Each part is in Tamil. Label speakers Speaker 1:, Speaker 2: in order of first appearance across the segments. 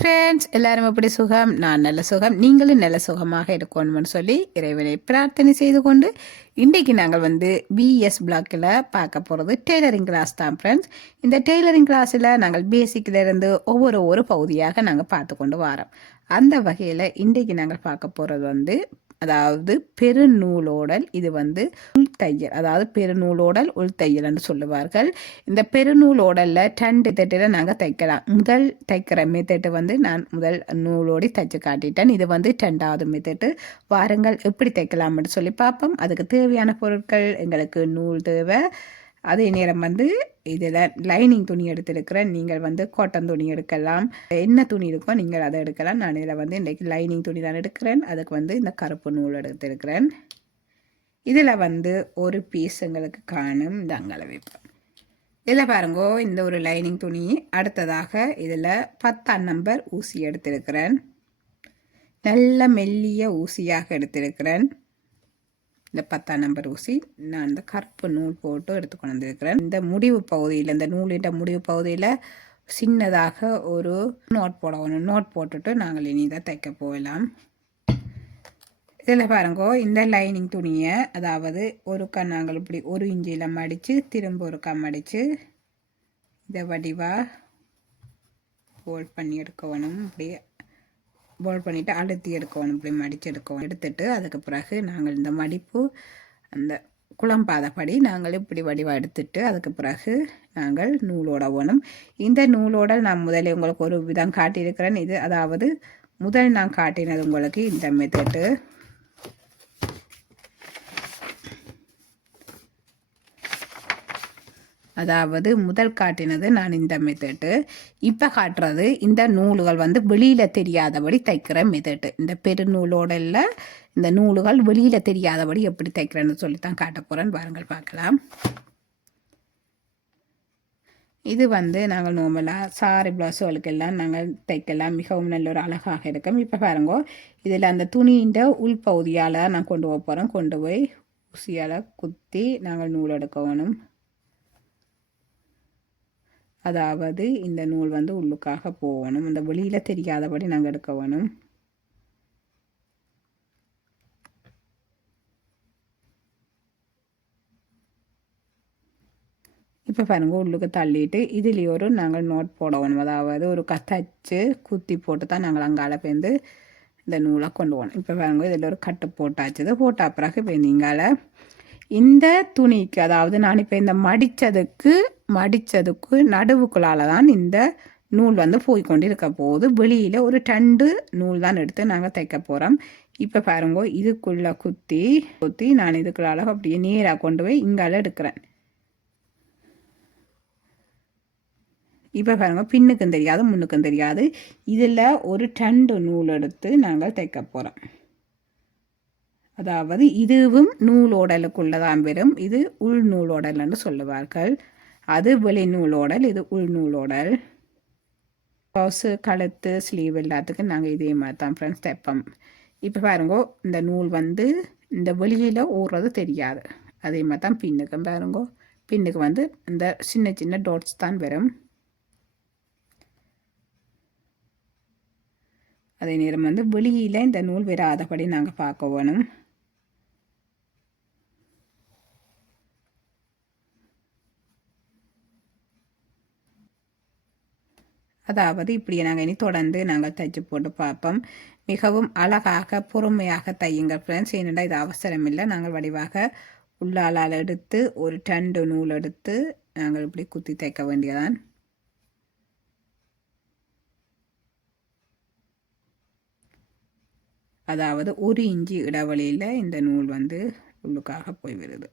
Speaker 1: ஃப்ரெண்ட்ஸ் எல்லாரும் எப்படி சுகம்? நான் நல்ல சுகம். நீங்களும் நல்ல சுகமாக இருக்கணும்னு சொல்லி இறைவனை பிரார்த்தனை செய்து கொண்டு இன்றைக்கு நாங்கள் வந்து பிஎஸ் பிளாக்கில் பார்க்க போகிறது டெய்லரிங் கிளாஸ் தான் ஃப்ரெண்ட்ஸ் இந்த டெய்லரிங் கிளாஸில் நாங்கள் பேசிக்கில் இருந்து ஒவ்வொரு ஒரு பகுதியாக நாங்கள் பார்த்து கொண்டு வரோம். அந்த வகையில் இன்றைக்கு நாங்கள் பார்க்க போகிறது வந்து அதாவது பெருநூலோடல் இது வந்து உள்தையல் அதாவது பெருநூலோடல் உள்தையல் என்று சொல்லுவார்கள். இந்த பெருநூலோடலில் ரெண்டு தட்டில் நாங்கள் தைக்கலாம். முதல் தைக்கிற மெத்தட்டு வந்து நான் முதல் நூலோடி தைச்சு காட்டிட்டேன். இது வந்து ரெண்டாவது மெத்தட்டு வாருங்கள் எப்படி தைக்கலாம்னு சொல்லி பார்ப்போம். அதுக்கு தேவையான பொருட்கள் எங்களுக்கு நூல் தேவை. அதே நேரம் வந்து இதில் லைனிங் துணி எடுத்திருக்கிறேன் நீங்கள் வந்து காட்டன் துணி எடுக்கலாம். என்ன துணி இருக்கோ நீங்கள் அதை எடுக்கலாம். நான் இதில் வந்து இன்றைக்கி லைனிங் துணி தான் எடுக்கிறேன். அதுக்கு வந்து இந்த கருப்பு நூல் எடுத்திருக்கிறேன். இதில் வந்து ஒரு பீஸ் எங்களுக்கு காணும். இந்த வைப்பேன் இதில் பாருங்கோ இந்த ஒரு லைனிங் துணி. அடுத்ததாக இதில் பத்தாம் நம்பர் ஊசி எடுத்திருக்கிறேன். நல்ல மெல்லிய ஊசியாக எடுத்திருக்கிறேன். இந்த பத்தாம் நம்பர் ஊசி நான் இந்த கருப்பு நூல் போட்டு எடுத்துக்கொண்டு வந்திருக்கிறேன் இந்த முடிவு பகுதியில் இந்த நூலிட்ட முடிவு பகுதியில் சின்னதாக ஒரு நோட் போடணும் நோட் போட்டுட்டு நாங்கள் இனி இதை தைக்க போகலாம். இதில் பாருங்கோ இந்த லைனிங் துணியை அதாவது ஒரு கண் நாங்கள் இப்படி ஒரு இஞ்சியில் மடித்து திரும்ப ஒரு கம் மடித்து இதை வடிவாக ஹோல்ட் பண்ணி எடுக்கணும். இப்படியே போல் பண்ணிவிட்டு அழுத்தி எடுக்கணும் இப்படி மடித்து எடுக்கணும். எடுத்துட்டு அதுக்கு பிறகு நாங்கள் இந்த மடிப்பு அந்த குளம்பாதபடி நாங்கள் இப்படி வடிவாக எடுத்துட்டு அதுக்கு பிறகு நாங்கள் நூலோட ஓணும் இந்த நூலோட நான் முதலில் உங்களுக்கு ஒரு விதம் காட்டியிருக்கிறேன். இது அதாவது முதல் நான் காட்டினது உங்களுக்கு இந்த மெத்தட்டு அதாவது முதல் காட்டினது நான் இந்த மெத்தட்டு இப்போ காட்டுறது இந்த நூல்கள் வந்து வெளியில் தெரியாதபடி தைக்கிற மெத்தட்டு இந்த பெருநூலோட இல்லை இந்த நூல்கள் வெளியில் தெரியாதபடி எப்படி தைக்கிறேன்னு சொல்லி தான் காட்ட போகிறேன்னு பாருங்கள் பார்க்கலாம். இது வந்து நாங்கள் நோமலாக சாரி பிளவுஸுகளுக்கெல்லாம் நாங்கள் தைக்கலாம். மிகவும் நல்ல ஒரு அழகாக இருக்கும். இப்போ பாருங்க இதில் அந்த துணியின் உள்பகுதியால் நான் கொண்டு போக போகிறோம் கொண்டு போய் ஊசியால் குத்தி நாங்கள் நூல் எடுக்கணும் அதாவது இந்த நூல் வந்து உள்ளுக்காக போகணும். இந்த வெளியில் தெரியாதபடி நாங்கள் எடுக்க வேணும். இப்போ பாருங்கள் உள்ளுக்கு தள்ளிட்டு இதுலேயே ஒரு நாங்கள் நோட் போடணும். அதாவது ஒரு கத்தச்சு குத்தி போட்டு தான் நாங்கள் அங்கால பேருந்து இந்த நூலை கொண்டு போகணும். இப்போ பாருங்க இதில் ஒரு கட்டு போட்டாச்சு. போட்ட பிறகு இப்போ நீங்கால இந்த துணிக்கு அதாவது நான் இப்போ இந்த மடித்ததுக்கு மடித்ததுக்கு நடுவுக்குள்ளால் தான் இந்த நூல் வந்து போய் கொண்டு இருக்க போகுது. வெளியில் ஒரு டண்டு நூல் தான் எடுத்து நாங்கள் தைக்க போகிறோம் இப்போ பாருங்க இதுக்குள்ளே குத்தி குத்தி நான் இதுக்குள்ளால அப்படியே நேராக கொண்டு போய் இங்கால எடுக்கிறேன். இப்போ பாருங்க பின்னுக்கும் தெரியாது முன்னுக்கும் தெரியாது. இதில் ஒரு டண்டு நூல் எடுத்து நாங்கள் தைக்க போகிறோம் அதாவது இதுவும் நூலோடலுக்குள்ளதான் வரும். இது உள் நூலோடல் என்று சொல்லுவார்கள். அது வெளி நூலோடல் இது உள் நூலோடல் ப்ளவுஸு கழுத்து ஸ்லீவ் எல்லாத்துக்கும் நாங்கள் இதே மாதிரி தான் ஃப்ரெண்ட்ஸ் தைப்போம். இப்போ பாருங்கோ இந்த நூல் வந்து இந்த வெளியில் ஓடுறது தெரியாது. அதே மாதிரி தான் பின்னுக்கும் பாருங்கோ. பின்னுக்கு வந்து இந்த சின்ன சின்ன டோட்ஸ் தான் வரும். அதே நேரம் வந்து வெளியில் இந்த நூல் வராதபடி நாங்கள் பார்க்க வேணும். அதாவது இப்படியே நாங்கள் இனி தொடர்ந்து நாங்கள் தைச்சு போட்டு பார்ப்போம். மிகவும் அழகாக பொறுமையாக தையுங்க ஃப்ரெண்ட்ஸ் ஏனென்றால் இது அவசரம் இல்லை நாங்கள் வடிவாக உள்ளாலால் எடுத்து ஒரு டண்டு நூல் எடுத்து நாங்கள் இப்படி குத்தி தைக்க வேண்டியதான் அதாவது ஒரு இஞ்சி இடைவெளியில் இந்த நூல் வந்து உள்ளுக்காக போய் வருது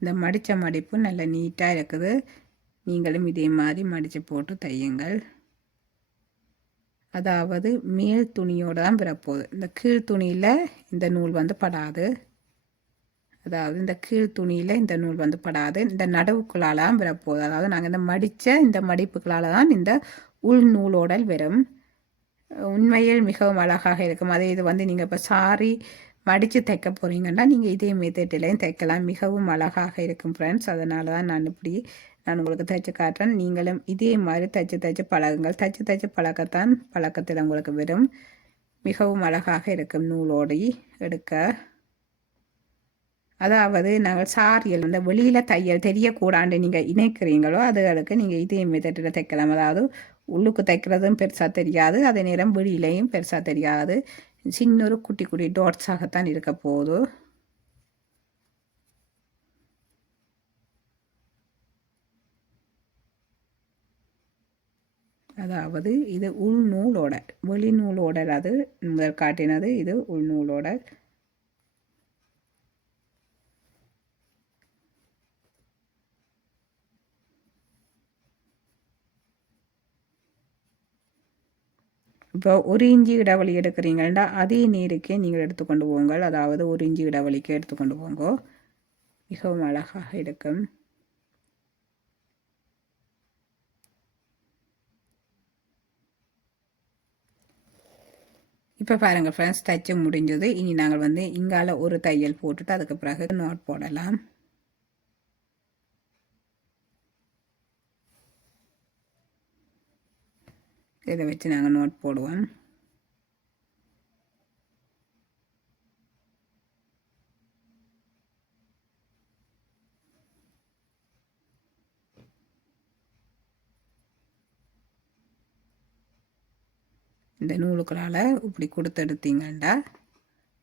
Speaker 1: இந்த மடித்த மடிப்பு நல்ல நீட்டாக இருக்குது. நீங்களும் இதே மாதிரி மடித்து போட்டு தையுங்கள். அதாவது மேல் துணியோடு தான் பிறப்போகுது இந்த கீழ் துணியில் இந்த நூல் வந்து படாது. அதாவது இந்த கீழ் துணியில் இந்த நூல் வந்து படாது. இந்த நடவுக்குள்ளால் தான் பிறப்போகுது அதாவது நாங்கள் இந்த மடித்த இந்த மடிப்புகளால் தான் இந்த உள் நூலோடல் வரும். உண்மையில் மிகவும் அழகாக இருக்கும். அதே இது வந்து நீங்கள் இப்போ சாரி மடித்து தைக்க போகிறீங்கன்னா நீங்கள் இதே மெத்தட்லையும் தைக்கலாம் மிகவும் அழகாக இருக்கும் ஃப்ரெண்ட்ஸ் அதனால தான் நான் இப்படி நான் உங்களுக்கு தைச்சு காட்டுறேன். நீங்களும் இதே மாதிரி தைச்சு தைச்சு பழகுங்கள். தைச்சு தைச்சு பழக்கத்தான் பழக்கத்தில் உங்களுக்கு வரும். மிகவும் அழகாக இருக்கும். நூலோடி எடுக்க. அதாவது நாங்கள் சாரியல் அந்த வெளியில் தையல் தெரியக்கூடாண்டு நீங்கள் இணைக்கிறீங்களோ அதுகளுக்கு நீங்கள் இதே மெத்தட்டில் தைக்கலாம் அதாவது உள்ளுக்கு தைக்கிறதும் பெருசாக தெரியாது. அதே நேரம் வெளியிலையும் பெருசாக தெரியாது. சின்ன ஒரு குட்டி குட்டி டாட்ஸாகத்தான் இருக்க போகுது. அதாவது இது உள்நூலோட வெளிநூலோட அது முதல் காட்டினது இது உள்நூலோட இப்போ ஒரு இஞ்சி இடைவெளி எடுக்கிறீங்கன்னா அதே நீருக்கே நீங்கள் எடுத்துக்கொண்டு போங்கள். அதாவது ஒரு இஞ்சி இடைவெளிக்கு எடுத்துக்கொண்டு போங்க. மிகவும் அழகாக இருக்கும் இப்போ பாருங்கள் ஃப்ரெண்ட்ஸ் தைச்சு முடிஞ்சது. இனி நாங்கள் வந்து இங்கால ஒரு தையல் போட்டுட்டு அதுக்கு பிறகு நோட் போடலாம். இதை வச்சு நாங்கள் நோட் போடுவோம். இந்த நூலுக்களால் இப்படி கொடுத்தெடுத்தீங்கண்டா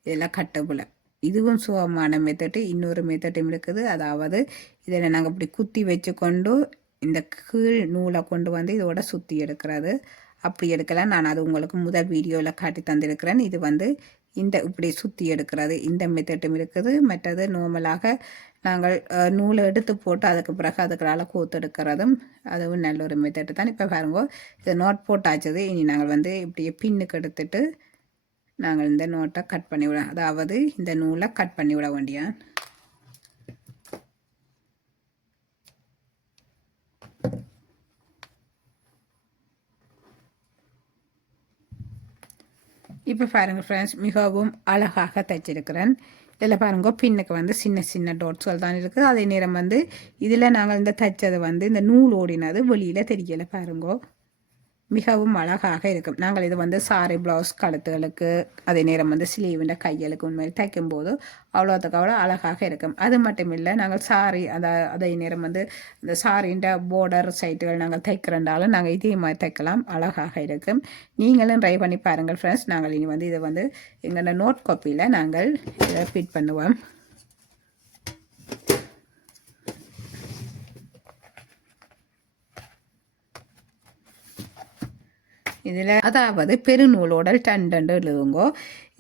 Speaker 1: இதெல்லாம் கட்டப்பில் இதுவும் சுகமான மெத்தட்டு இன்னொரு மெத்தட்டும் இருக்குது. அதாவது இதில் நாங்கள் இப்படி குத்தி வச்சு கொண்டு இந்த கீழ் நூலை கொண்டு வந்து இதோட சுற்றி எடுக்கிறது. அப்படி எடுக்கலாம். நான் அது உங்களுக்கு முதல் வீடியோவில் காட்டி தந்திருக்கிறேன். இது வந்து இந்த இப்படி சுற்றி எடுக்கிறது இந்த மெத்தட்டும் இருக்குது. மற்றது நார்மலாக நாங்கள் நூலை எடுத்து போட்டு அதுக்கு பிறகு அதுக்களால் கூத்து எடுக்கிறதும் அதுவும் நல்ல ஒரு மெத்தட்டு தான். இப்போ பாருங்க இது நோட் போட்டாச்சது. இனி நாங்கள் வந்து இப்படியே பின்னுக்கு எடுத்துட்டு நாங்கள் இந்த நோட்டை கட் பண்ணி விட அதாவது இந்த நூலை கட் பண்ணி விட வேண்டியான் இப்போ பாருங்கள் ஃப்ரெண்ட்ஸ் மிகவும் அழகாக தைச்சிருக்கிறேன். இதில் பாருங்க பின்னுக்கு வந்து சின்ன சின்ன டோட்ஸ்கள் தான் இருக்குது அதே நேரம் வந்து இதில் நாங்கள் இந்த தைச்சது வந்து இந்த நூல் ஓடினது வெளியில் தெரியலை பாருங்கோ. மிகவும் அழகாக இருக்கும். நாங்கள் இது வந்து சாரி ப்ளவுஸ் கழுத்துகளுக்கு அதே நேரம் வந்து ஸ்லீவின் கையலுக்கு உண்மையில் தைக்கும்போது அவ்வளோத்துக்கு அவ்வளோ அழகாக இருக்கும். அது மட்டும் இல்லை நாங்கள் சாரி அதை அதே நேரம் வந்து இந்த சாரின்ற போர்டர் சைட்டுகள் நாங்கள் தைக்கிறண்டாலும் நாங்கள் இதே மாதிரி தைக்கலாம். அழகாக இருக்கும். நீங்களும் ட்ரை பண்ணி பாருங்கள் ஃப்ரெண்ட்ஸ் நாங்கள் இனி வந்து இதை வந்து எங்களோட நோட் காப்பியில் நாங்கள் இதை ஃபிட் பண்ணுவோம். இதில் அதாவது பெருநூலோடல் டண்டு எழுதுங்கோ.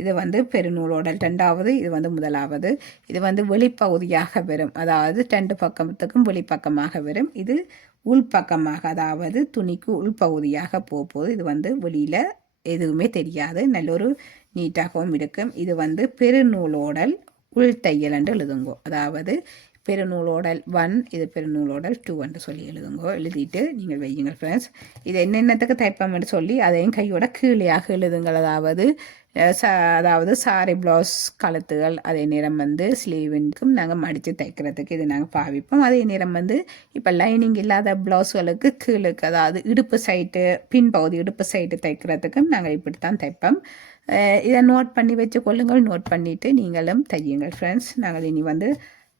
Speaker 1: இது வந்து பெருநூலோடல் ரெண்டாவது இது வந்து முதலாவது. இது வந்து வெளிப்பகுதியாக வரும். அதாவது ரெண்டு பக்கத்துக்கும் வெளிப்பக்கமாக வரும். இது உள்பக்கமாக அதாவது துணிக்கு உள்பகுதியாக போகும்போது இது வந்து வெளியில் எதுவுமே தெரியாது. நல்ல ஒரு நீட்டாகவும் இருக்கும். இது வந்து பெருநூலோடல் உள் தையல் என்று எழுதுங்கோ. அதாவது பெருநூலோடல் ஒன் இது பெருநூலோடல் டூ என்று சொல்லி எழுதுங்கோ. எழுதிட்டு நீங்கள் வையுங்க ஃப்ரெண்ட்ஸ் இது என்னென்னத்துக்கு தைப்பம்னு சொல்லி அதையும் கையோட கீழேயாக எழுதுங்கள். அதாவது அதாவது சாரி ப்ளவுஸ் கழுத்துகள் அதே நேரம் வந்து ஸ்லீவின்க்கும் நாங்கள் மடித்து தைக்கிறதுக்கு இது நாங்கள் பாவிப்போம். அதே நேரம் வந்து இப்போ லைனிங் இல்லாத ப்ளவுஸ்களுக்கு கீழுக்கு அதாவது இடுப்பு சைட்டு பின்பகுதி இடுப்பு சைட்டு தைக்கிறதுக்கும் நாங்கள் இப்படி தான் தைப்போம் இதை நோட் பண்ணி வச்சு கொள்ளுங்கள். நோட் பண்ணிவிட்டு நீங்களும் தையுங்கள் ஃப்ரெண்ட்ஸ் நாங்கள் இனி வந்து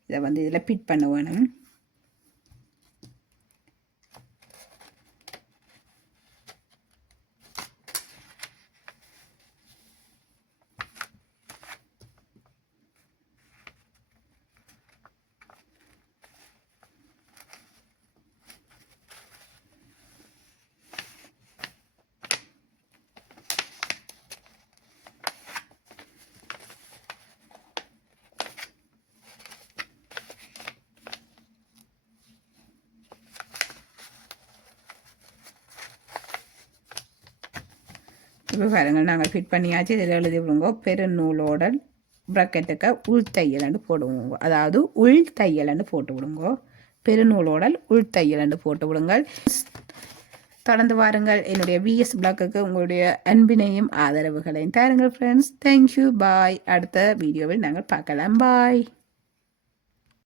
Speaker 1: இதை வந்து இதில் ஃபிட் பண்ண வேணும். இப்போ பாருங்கள் நாங்கள் ஃபிட் பண்ணியாச்சு. இதில் எழுதி விடுங்க. பெருநூலோட ப்ராக்கெட்டுக்கு உள் தையலண்டு போடுவோங்க. அதாவது உள் தையலண்டு போட்டு விடுங்க. பெருநூலோடல் உள் தையலண்டு போட்டு விடுங்கள். தொடர்ந்து வாருங்கள். என்னுடைய விஎஸ் பிளாக்குக்கு உங்களுடைய அன்பினையும் ஆதரவுகளையும் தாருங்கள் ஃப்ரெண்ட்ஸ் தேங்க்யூ பாய் அடுத்த வீடியோவில் நாங்கள் பார்க்கலாம். பாய்